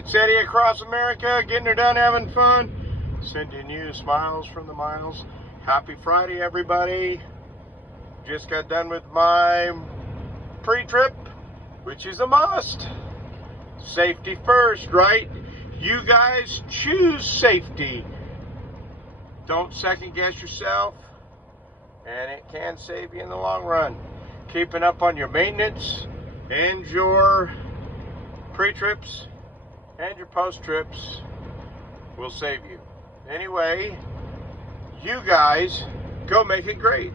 It's Eddie across America, getting her done, having fun, sending you smiles from the miles. Happy Friday, everybody. Just got done with my pre-trip, which is a must. Safety first, right? You guys choose safety. Don't second guess yourself, and it can save you in the long run. Keeping up on your maintenance and your pre-trips and your post-trips will save you. Anyway, you guys go make it great.